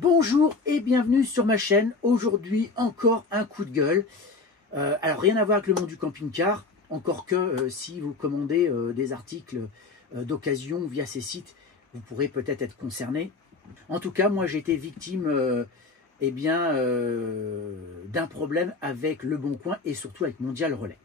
Bonjour et bienvenue sur ma chaîne. Aujourd'hui, encore un coup de gueule. Alors, rien à voir avec le monde du camping-car, encore que si vous commandez des articles d'occasion via ces sites, vous pourrez peut-être être concerné. En tout cas, moi, j'ai été victime d'un problème avec Le Bon Coin et surtout avec Mondial Relais.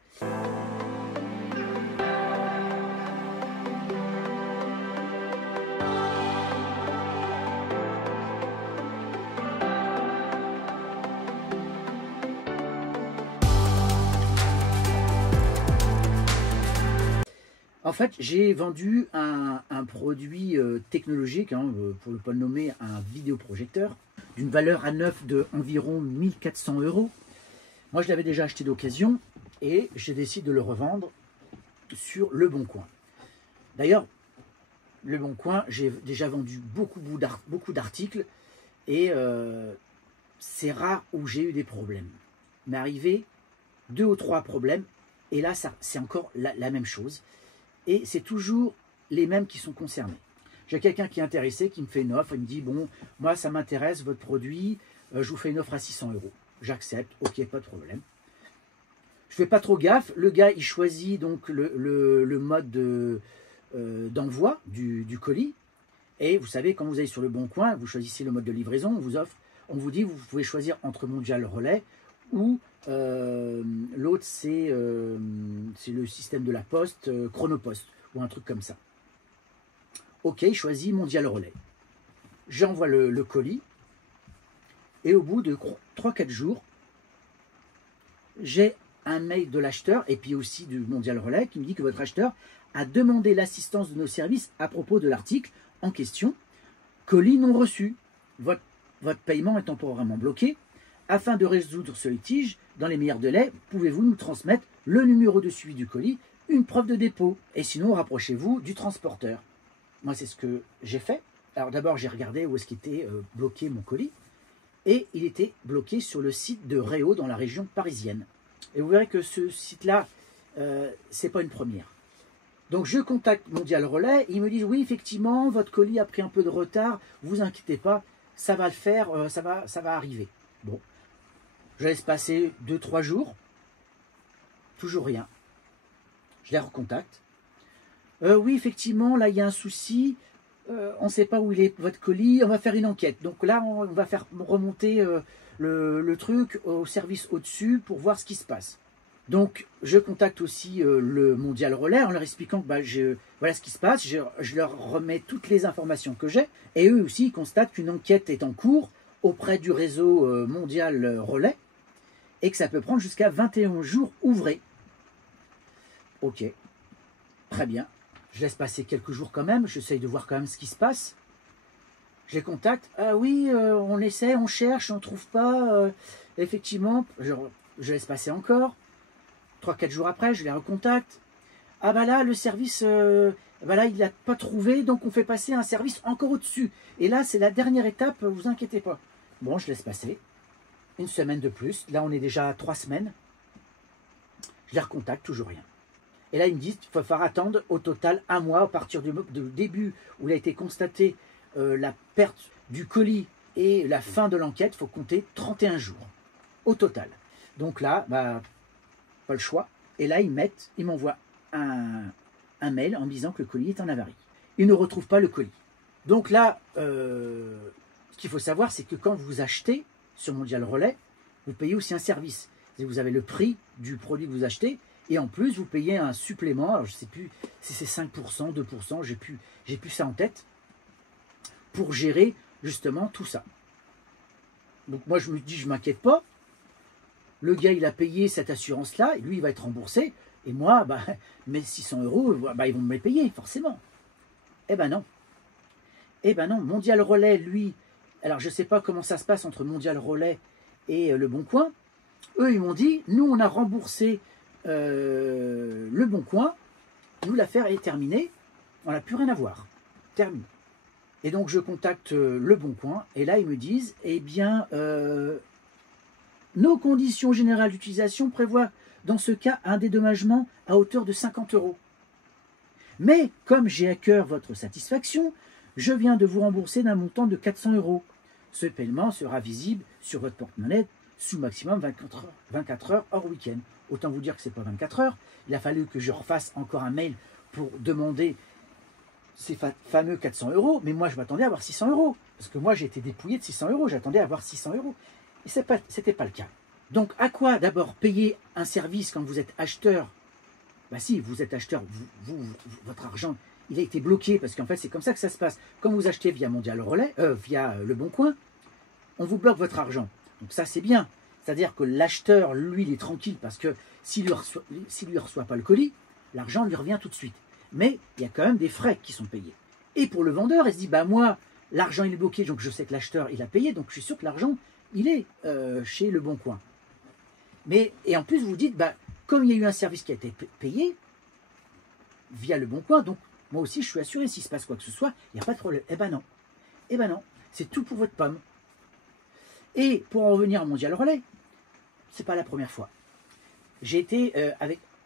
En fait, j'ai vendu un produit technologique, pour ne pas le nommer, un vidéoprojecteur, d'une valeur à neuf de environ 1400 €. Moi, je l'avais déjà acheté d'occasion et j'ai décidé de le revendre sur Le Bon Coin. D'ailleurs, Le Bon Coin, j'ai déjà vendu beaucoup d'articles et c'est rare où j'ai eu des problèmes. Il m'est arrivé 2 ou 3 problèmes et là, c'est encore la même chose. Et c'est toujours les mêmes qui sont concernés. J'ai quelqu'un qui est intéressé, qui me fait une offre, il me dit, bon, moi ça m'intéresse, votre produit, je vous fais une offre à 600 €. J'accepte, ok, pas de problème. Je fais pas trop gaffe, le gars il choisit donc le mode d'envoi du colis. Et vous savez, quand vous allez sur Le Bon Coin, vous choisissez le mode de livraison, on vous dit, vous pouvez choisir entre Mondial Relais ou l'autre c'est le système de la poste, Chronopost ou un truc comme ça. Ok, je choisis Mondial Relais. J'envoie le colis et au bout de 3-4 jours, j'ai un mail de l'acheteur et puis aussi du Mondial Relais qui me dit que votre acheteur a demandé l'assistance de nos services à propos de l'article en question. Colis non reçu. Votre paiement est temporairement bloqué. Afin de résoudre ce litige, dans les meilleurs délais, pouvez-vous nous transmettre le numéro de suivi du colis, une preuve de dépôt, et sinon rapprochez-vous du transporteur. Moi, c'est ce que j'ai fait. Alors d'abord, j'ai regardé où est-ce qu'était bloqué mon colis, et il était bloqué sur le site de Réau dans la région parisienne. Et vous verrez que ce site-là, c'est pas une première. Donc je contacte Mondial Relais, ils me disent oui, effectivement, votre colis a pris un peu de retard, vous inquiétez pas, ça va le faire, ça va arriver. Bon. Je laisse passer 2-3 jours, toujours rien. Je les recontacte. Oui, effectivement, là, il y a un souci. On ne sait pas où il est, votre colis. On va faire une enquête. Donc là, on va faire remonter le truc au service au-dessus pour voir ce qui se passe. Donc, je contacte aussi le Mondial Relais en leur expliquant que voilà ce qui se passe. Je leur remets toutes les informations que j'ai. Et eux aussi, ils constatent qu'une enquête est en cours auprès du réseau Mondial Relais et que ça peut prendre jusqu'à 21 jours ouvrés. Ok, très bien. Je laisse passer quelques jours quand même, j'essaye de voir quand même ce qui se passe. Je les contacte. Ah oui, on essaie, on cherche, on ne trouve pas. Effectivement, je laisse passer encore. 3-4 jours après, je les recontacte. Ah bah là, le service, là, il n'a pas trouvé, donc on fait passer un service encore au-dessus. Et là, c'est la dernière étape, vous inquiétez pas. Bon, je laisse passer. Une semaine de plus. Là, on est déjà à 3 semaines. Je les recontacte, toujours rien. Et là, ils me disent qu'il va falloir attendre au total 1 mois à partir du début où il a été constaté la perte du colis et la fin de l'enquête. Il faut compter 31 jours au total. Donc là, pas le choix. Et là, ils m'envoient un mail en me disant que le colis est en avarie. Ils ne retrouvent pas le colis. Donc là, ce qu'il faut savoir, c'est que quand vous achetez sur Mondial Relais, vous payez aussi un service. Vous avez le prix du produit que vous achetez et en plus, vous payez un supplément. Alors, je ne sais plus si c'est 5%, 2%, j'ai plus ça en tête, pour gérer justement tout ça. Donc moi, je me dis, je ne m'inquiète pas. Le gars, il a payé cette assurance-là, et lui, il va être remboursé. Et moi, mes 600 €, ils vont me les payer, forcément. Eh ben non. Eh ben non, Mondial Relais, lui, alors je ne sais pas comment ça se passe entre Mondial Relais et Le Bon Coin. Eux, ils m'ont dit, nous, on a remboursé Le Bon Coin, nous, l'affaire est terminée, on n'a plus rien à voir. Terminé. Et donc, je contacte Le Bon Coin, et là, ils me disent, eh bien, nos conditions générales d'utilisation prévoient, dans ce cas, un dédommagement à hauteur de 50 €. Mais, comme j'ai à cœur votre satisfaction, je viens de vous rembourser d'un montant de 400 €. Ce paiement sera visible sur votre porte-monnaie sous maximum 24 heures hors week-end. Autant vous dire que ce n'est pas 24 heures. Il a fallu que je refasse encore un mail pour demander ces fameux 400 €. Mais moi, je m'attendais à avoir 600 €. Parce que moi, j'ai été dépouillé de 600 €. J'attendais à avoir 600 €. Et ce n'était pas le cas. Donc, à quoi d'abord payer un service quand vous êtes acheteur? Bah si, vous êtes acheteur, votre argent, il a été bloqué. Parce qu'en fait, c'est comme ça que ça se passe. Quand vous achetez via Mondial Relais, via Le Bon Coin, on vous bloque votre argent. Donc ça, c'est bien. C'est-à-dire que l'acheteur, lui, il est tranquille parce que s'il lui reçoit pas le colis, l'argent lui revient tout de suite. Mais il y a quand même des frais qui sont payés. Et pour le vendeur, il se dit, bah moi, l'argent il est bloqué, donc je sais que l'acheteur, il a payé, donc je suis sûr que l'argent, il est chez Le Bon Coin. Et en plus, vous vous dites, bah, comme il y a eu un service qui a été payé via Le Bon Coin, donc moi aussi, je suis assuré, s'il se passe quoi que ce soit, il n'y a pas de problème. Eh ben non. Eh ben non. C'est tout pour votre pomme. Et pour en revenir à Mondial Relais, c'est pas la première fois. J'ai été,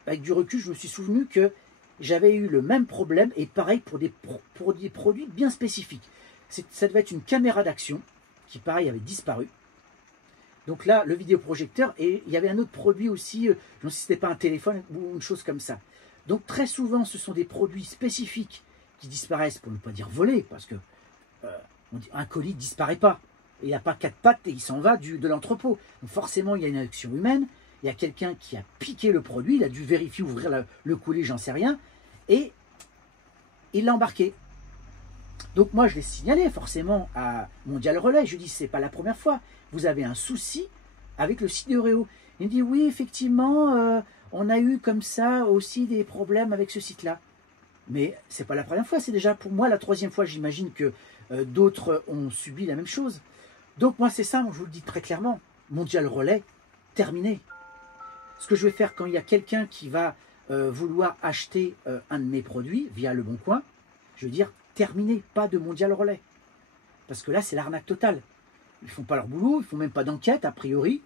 avec du recul, je me suis souvenu que j'avais eu le même problème, et pareil pour des produits bien spécifiques. Ça devait être une caméra d'action, qui pareil avait disparu. Donc là, le vidéoprojecteur, et il y avait un autre produit aussi, je ne sais si ce n'était pas un téléphone ou une chose comme ça. Donc très souvent, ce sont des produits spécifiques qui disparaissent, pour ne pas dire volés, parce que un colis ne disparaît pas. Il n'a pas 4 pattes et il s'en va de l'entrepôt. Donc forcément, il y a une action humaine. Il y a quelqu'un qui a piqué le produit. Il a dû vérifier, ouvrir le colis, j'en sais rien. Et il l'a embarqué. Donc moi, je l'ai signalé forcément à Mondial Relais. Je lui dis, c'est pas la première fois. Vous avez un souci avec le site de Réo. Il me dit, oui, effectivement, on a eu comme ça aussi des problèmes avec ce site-là. Mais c'est pas la première fois. C'est déjà pour moi la 3e fois. J'imagine que d'autres ont subi la même chose. Donc moi c'est ça, je vous le dis très clairement, Mondial Relais, terminé. Ce que je vais faire quand il y a quelqu'un qui va vouloir acheter un de mes produits via Le Bon Coin, je vais dire terminé, pas de Mondial Relais. Parce que là c'est l'arnaque totale. Ils ne font pas leur boulot, ils ne font même pas d'enquête a priori.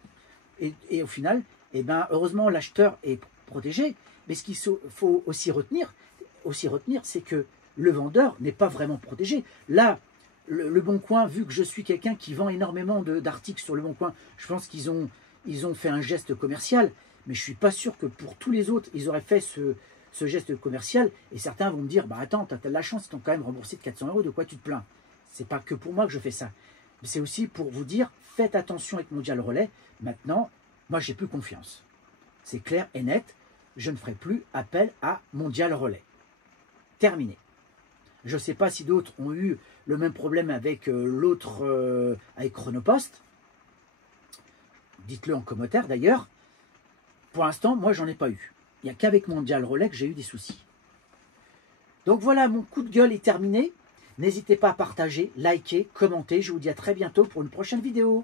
Et au final, eh ben, heureusement l'acheteur est protégé. Mais ce qu'il faut aussi retenir, c'est que le vendeur n'est pas vraiment protégé. Là, le Bon Coin, vu que je suis quelqu'un qui vend énormément d'articles sur Le Bon Coin, je pense qu'ils ont fait un geste commercial, mais je ne suis pas sûr que pour tous les autres, ils auraient fait ce geste commercial. Et certains vont me dire, bah attends, tu as de la chance, ils t'ont quand même remboursé de 400 €, de quoi tu te plains? C'est pas que pour moi que je fais ça. C'est aussi pour vous dire, faites attention avec Mondial Relais. Maintenant, moi, j'ai plus confiance. C'est clair et net, je ne ferai plus appel à Mondial Relais. Terminé. Je ne sais pas si d'autres ont eu le même problème avec l'autre, avec Chronopost. Dites-le en commentaire d'ailleurs. Pour l'instant, moi, j'en ai pas eu. Il n'y a qu'avec Mondial Relais que j'ai eu des soucis. Donc voilà, mon coup de gueule est terminé. N'hésitez pas à partager, liker, commenter. Je vous dis à très bientôt pour une prochaine vidéo.